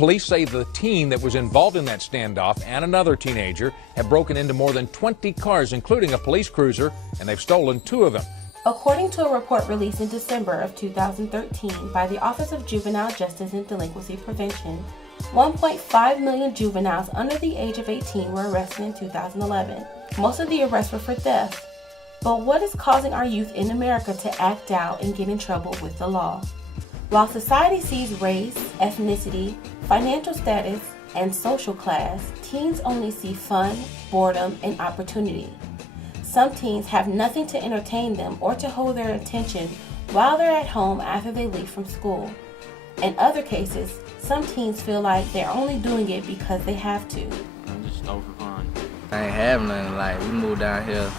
Police say the teen that was involved in that standoff and another teenager have broken into more than 20 cars, including a police cruiser, and they've stolen 2 of them. According to a report released in December of 2013 by the Office of Juvenile Justice and Delinquency Prevention, 1.5 million juveniles under the age of 18 were arrested in 2011. Most of the arrests were for theft. But what is causing our youth in America to act out and get in trouble with the law? While society sees race, ethnicity, financial status, and social class, teens only see fun, boredom, and opportunity. Some teens have nothing to entertain them or to hold their attention while they're at home after they leave from school. In other cases, some teens feel like they're only doing it because they have to. I'm just stole for fun. I ain't have nothing. Like, we moved down here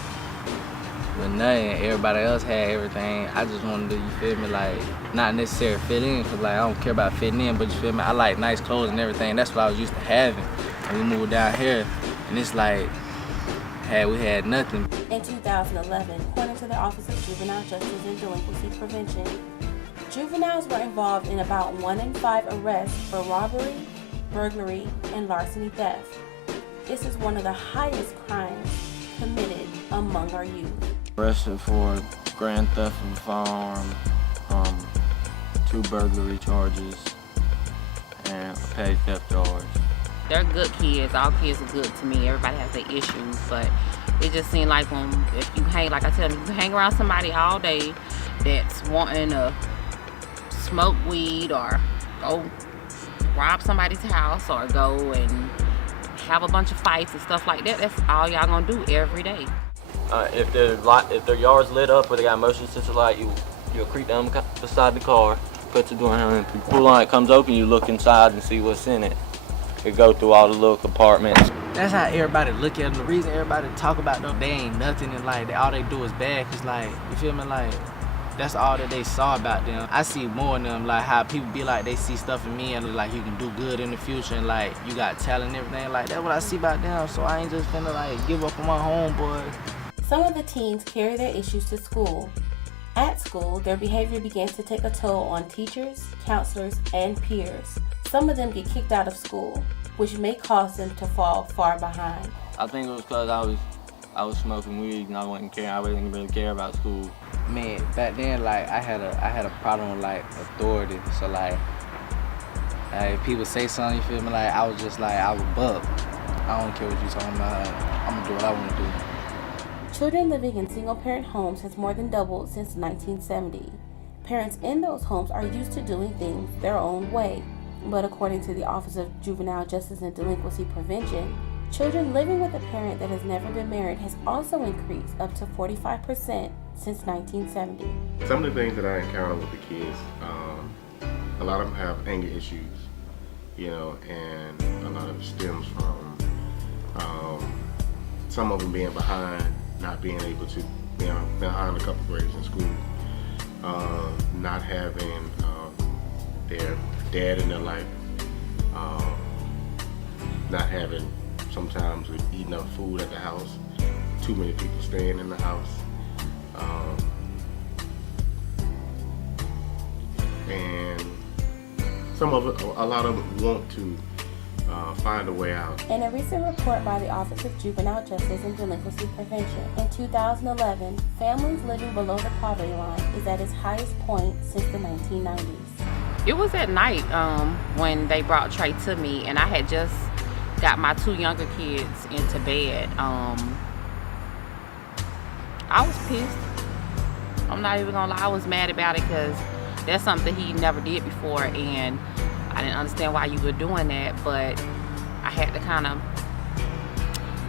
with nothing. Everybody else had everything. I just wanted to, you feel me, like, not necessarily fit in, because, like, I don't care about fitting in, but you feel me, I like nice clothes and everything. That's what I was used to having. And we moved down here, and it's like, we had nothing. In 2011, according to the Office of Juvenile Justice and Delinquency Prevention, juveniles were involved in about 1 in 5 arrests for robbery, burglary, and larceny theft. This is one of the highest crimes committed among our youth. Arrested for grand theft of a firearm, 2 burglary charges, and a petty theft charge. They're good kids. All kids are good to me. Everybody has their issues, but it just seems like if you hang, like I tell them, if you hang around somebody all day that's wanting to smoke weed or go rob somebody's house or go and have a bunch of fights and stuff like that, that's all y'all gonna do every day. If their yard's lit up or they got motion sensor light, you'll creep down beside the car, put the door in, and if you pull on it, comes open, you look inside and see what's in it. It go through all the little compartments. That's how everybody look at them. The reason everybody talk about them, they ain't nothing, and like all they do is bad, cause like, you feel me, like that's all that they saw about them. I see more in them, like how people be like, they see stuff in me and like you can do good in the future and like you got talent and everything. Like that's what I see about them. So I ain't just finna like give up on my homeboy. Some of the teens carry their issues to school. At school, their behavior begins to take a toll on teachers, counselors, and peers. Some of them get kicked out of school, which may cause them to fall far behind. I think it was because I was smoking weed and I wasn't care. I didn't really care about school. Man, back then, like I had a problem with like authority. So like if people say something, you feel me, like I was just like, I was buck. I don't care what you talking about. I'm gonna do what I want to do. Children living in single-parent homes has more than doubled since 1970. Parents in those homes are used to doing things their own way. But according to the Office of Juvenile Justice and Delinquency Prevention, children living with a parent that has never been married has also increased up to 45% since 1970. Some of the things that I encounter with the kids, a lot of them have anger issues, and a lot of it stems from some of them being behind, not being able to, behind a couple grades in school, not having their dad in their life, not having sometimes enough food at the house, too many people staying in the house, and a lot of them want to find a way out. In a recent report by the Office of Juvenile Justice and Delinquency Prevention, in 2011, families living below the poverty line is at its highest point since the 1990s. It was at night when they brought Trey to me, and I had just got my 2 younger kids into bed. I was pissed. I'm not even gonna lie, I was mad about it because that's something he never did before, and I didn't understand why you were doing that, but I had to kind of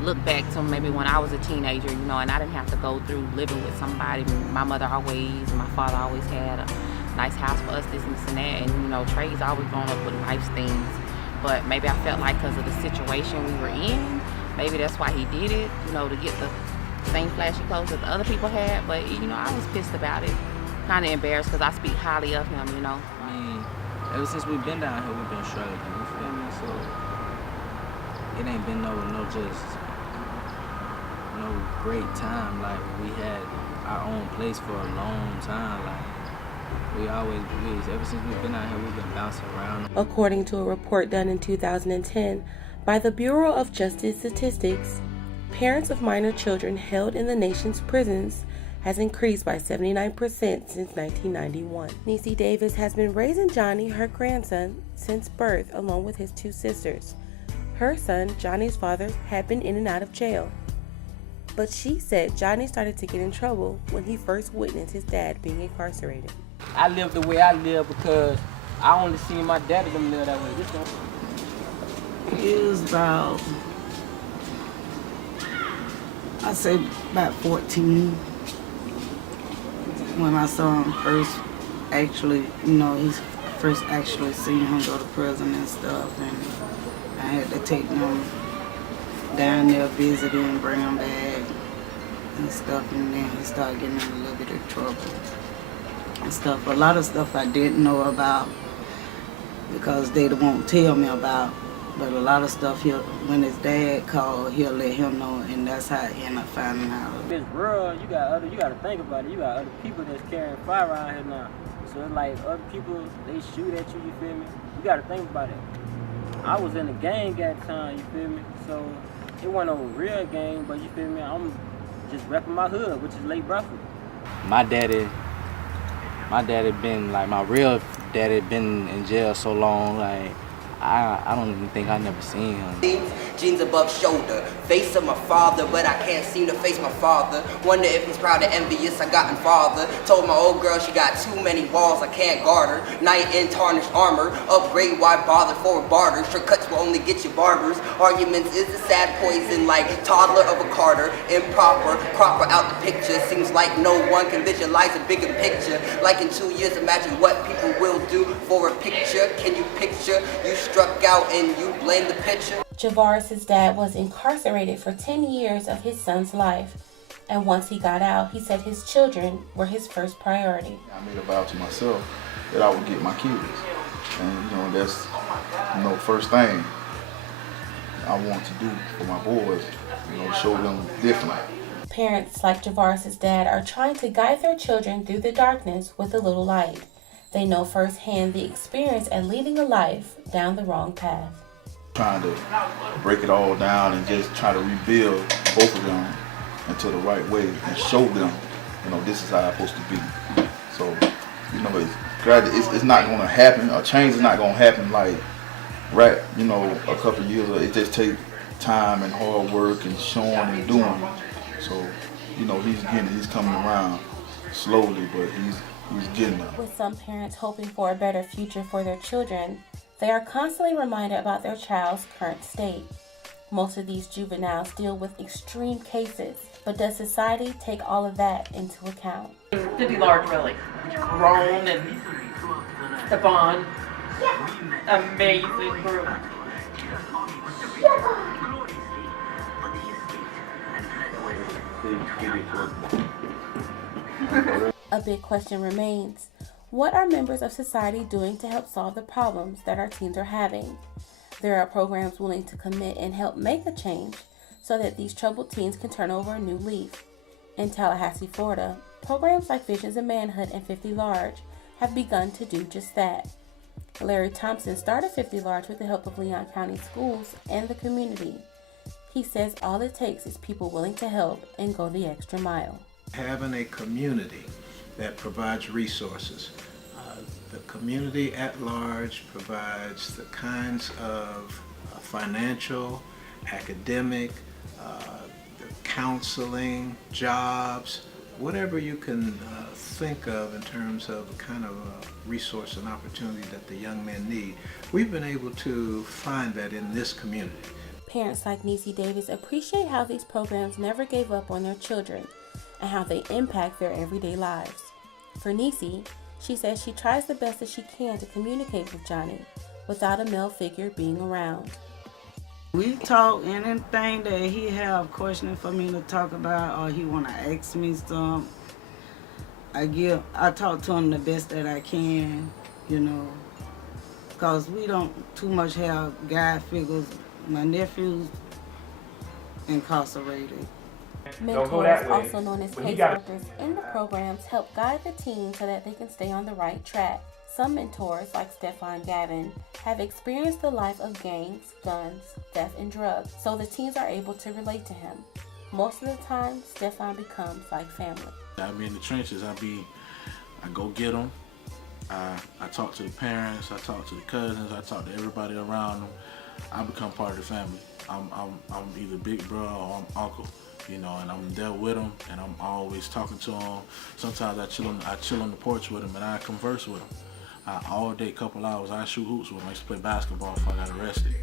look back to maybe when I was a teenager, and I didn't have to go through living with somebody. My mother always, my father always had a nice house for us, this and that, and Trey's always grown up with life's things, but maybe I felt like because of the situation we were in, maybe that's why he did it, to get the same flashy clothes that the other people had, but I was pissed about it, kind of embarrassed because I speak highly of him, I mean, ever since we've been down here, we've been struggling, you feel me? So it ain't been no great time. Like we had our own place for a long time. Like Ever since we've been out here, we've been bouncing around. According to a report done in 2010 by the Bureau of Justice Statistics, parents of minor children held in the nation's prisons has increased by 79% since 1991. Niecy Davis has been raising Johnny, her grandson, since birth along with his 2 sisters. Her son, Johnny's father, had been in and out of jail. But she said Johnny started to get in trouble when he first witnessed his dad being incarcerated. I live the way I live because I only seen my daddy them live that way. It was about, I'd say about 14 when I saw him first actually, he's first actually seen him go to prison and stuff, and I had to take him down there, visit him, bring him back and stuff, and then he started getting in a little bit of trouble and stuff. A lot of stuff I didn't know about because they won't tell me about, but a lot of stuff when his dad called, he'll let him know, and that's how I end up finding out. It's rural, you got to think about it. You got other people that's carrying fire around here now. So it's like other people, they shoot at you, you feel me? You got to think about it. I was in the gang at the time, you feel me? So it wasn't a real gang, but you feel me? I'm just repping my hood, which is Lake Bradford. My daddy been, like, my real daddy been in jail so long, like, I don't even think I never seen him. Jeans above shoulder, face of my father, but I can't seem to face my father. Wonder if he's proud and envious I gotten farther. Told my old girl she got too many walls, I can't guard her. Knight in tarnished armor, upgrade, why bother for a barter? Shortcuts will only get you barbers. Arguments is a sad poison like toddler of a Carter. Improper, cropper out the picture. Seems like no one can visualize a bigger picture. Like in 2 years, imagine what people will do for a picture. Can you picture? You struck out and you blame the pitcher. Javaris' dad was incarcerated for 10 years of his son's life, and once he got out, he said his children were his first priority. I made a vow to myself that I would get my kids, and that's first thing I want to do for my boys, show them different. Parents like Javaris' dad are trying to guide their children through the darkness with a little light. They know firsthand the experience and leading a life down the wrong path. Trying to break it all down and just try to rebuild both of them into the right way and show them, this is how it's supposed to be. So, it's not going to happen. A change is not going to happen like a couple of years. It just takes time and hard work and showing and doing. So, he's coming around slowly, but he's getting there. With some parents hoping for a better future for their children, they are constantly reminded about their child's current state. Most of these juveniles deal with extreme cases, but does society take all of that into account? 50 large, really. Roan and Stefan. Amazing group. A big question remains. What are members of society doing to help solve the problems that our teens are having? There are programs willing to commit and help make a change so that these troubled teens can turn over a new leaf. In Tallahassee, Florida, programs like Visions of Manhood and 50 Large have begun to do just that. Larry Thompson started 50 Large with the help of Leon County schools and the community. He says all it takes is people willing to help and go the extra mile. Having a community that provides resources. The community at large provides the kinds of financial, academic, counseling, jobs, whatever you can think of in terms of the kind of resource and opportunity that the young men need. We've been able to find that in this community. Parents like Niecy Davis appreciate how these programs never gave up on their children and how they impact their everyday lives. For Niecy, she says she tries the best that she can to communicate with Johnny without a male figure being around. We talk anything that he have questions for me to talk about or he want to ask me something. I talk to him the best that I can, because we don't too much have guide figures. My nephew's incarcerated. Mentors, also known as caseworkers in the programs, help guide the teens so that they can stay on the right track. Some mentors, like Stefan Gavin, have experienced the life of gangs, guns, death, and drugs, so the teens are able to relate to him. Most of the time, Stefan becomes like family. I be in the trenches. I go get them. I talk to the parents. I talk to the cousins. I talk to everybody around them. I become part of the family. I'm either big bro or I'm uncle, you know, and I'm there with them, and I'm always talking to them. Sometimes I chill on the porch with them, and I converse with them. All day, couple hours, I shoot hoops with them. I used to play basketball before I got arrested,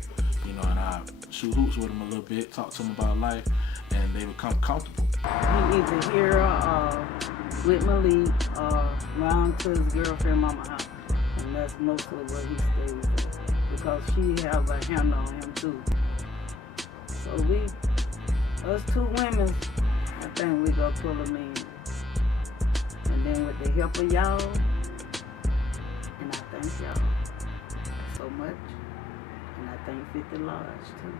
you know, and I shoot hoops with them a little bit, talk to them about life, and they become comfortable. He either here with Malik or round to his girlfriend mama house, and that's mostly where he stays at, because she have a handle on him too. So us two women, I think we gonna pull him in, and then with the help of y'all. And I thank y'all so much, and I thank 50 Large too.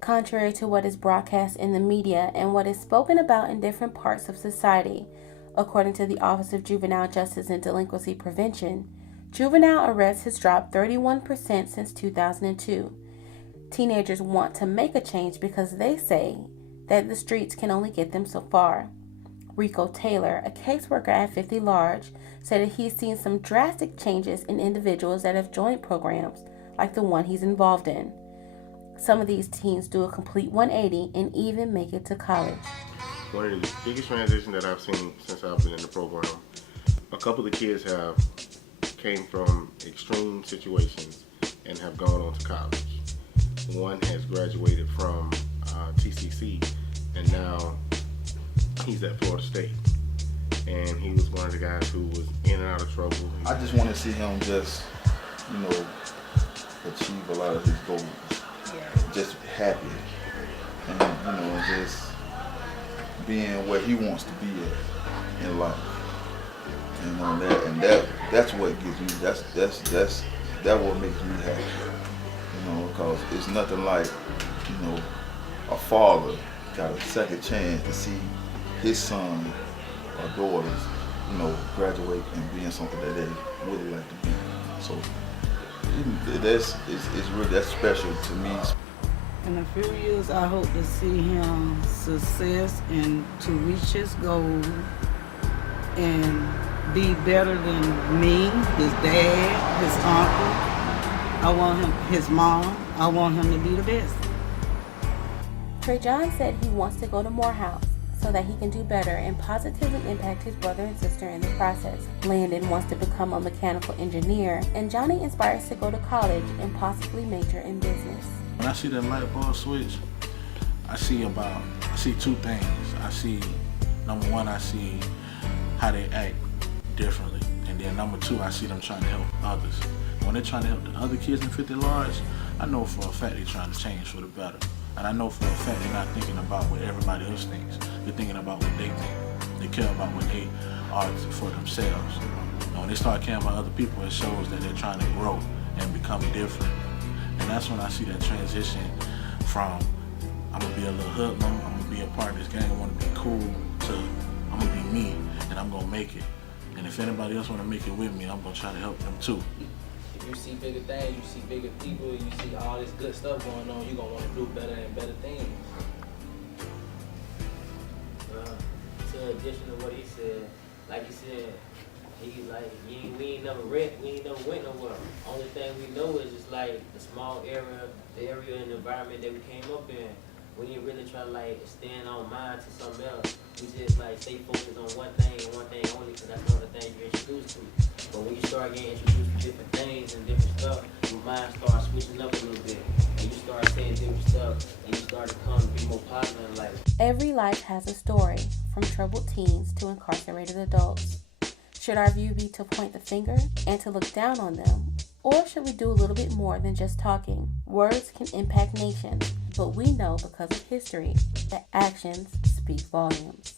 Contrary to what is broadcast in the media and what is spoken about in different parts of society, according to the Office of Juvenile Justice and Delinquency Prevention, juvenile arrests has dropped 31% since 2002. Teenagers want to make a change because they say that the streets can only get them so far. Rico Taylor, a caseworker at 50 Large, said that he's seen some drastic changes in individuals that have joined programs like the one he's involved in. Some of these teens do a complete 180 and even make it to college. One of the biggest transitions that I've seen since I've been in the program, a couple of the kids came from extreme situations and have gone on to college. One has graduated from TCC, and now he's at Florida State, and he was one of the guys who was in and out of trouble. I just want to see him just, you know, achieve a lot of his goals. Just happy, and you know, just being where he wants to be at in life. You know, that's what gives me. That's what makes me happy. You know, because it's nothing like, you know, a father got a second chance to see his son or daughters, you know, graduate and being something that they really like to be. So that's special to me. In a few years, I hope to see him success and to reach his goal and be better than me, his dad, his uncle. I want him, his mom. I want him to be the best. Trey John said he wants to go to Morehouse so that he can do better and positively impact his brother and sister in the process. Landon wants to become a mechanical engineer, and Johnny aspires to go to college and possibly major in business. When I see that light bulb switch, I see two things. I see, number one, I see how they act differently. And then number two, I see them trying to help others. When they're trying to help the other kids in 50 Large, I know for a fact they're trying to change for the better. And I know for a fact they're not thinking about what everybody else thinks. They're thinking about what they think. They care about what they are for themselves. And when they start caring about other people, it shows that they're trying to grow and become different. And that's when I see that transition from I'm gonna be a little hoodlum, I'm gonna be a part of this gang, I wanna be cool, to I'm gonna be me and I'm gonna make it. And if anybody else wanna make it with me, I'm gonna try to help them too. If you see bigger things, you see bigger people, you see all this good stuff going on, you're gonna wanna do better and better things. To addition to what he said, like he said, he's like, we ain't never went nowhere. Only thing we know is just like the small area, the area and the environment that we came up in. We didn't really try to like extend our mind to something else. We just like stay focused on one thing and one thing only, because that's the only thing you're introduced to. But when you start getting introduced to different things and different stuff, your mind starts switching up a little bit. And you start saying different stuff, and you start to come to be more positive in life. Every life has a story, from troubled teens to incarcerated adults. Should our view be to point the finger and to look down on them? Or should we do a little bit more than just talking? Words can impact nations, but we know because of history that actions speak volumes.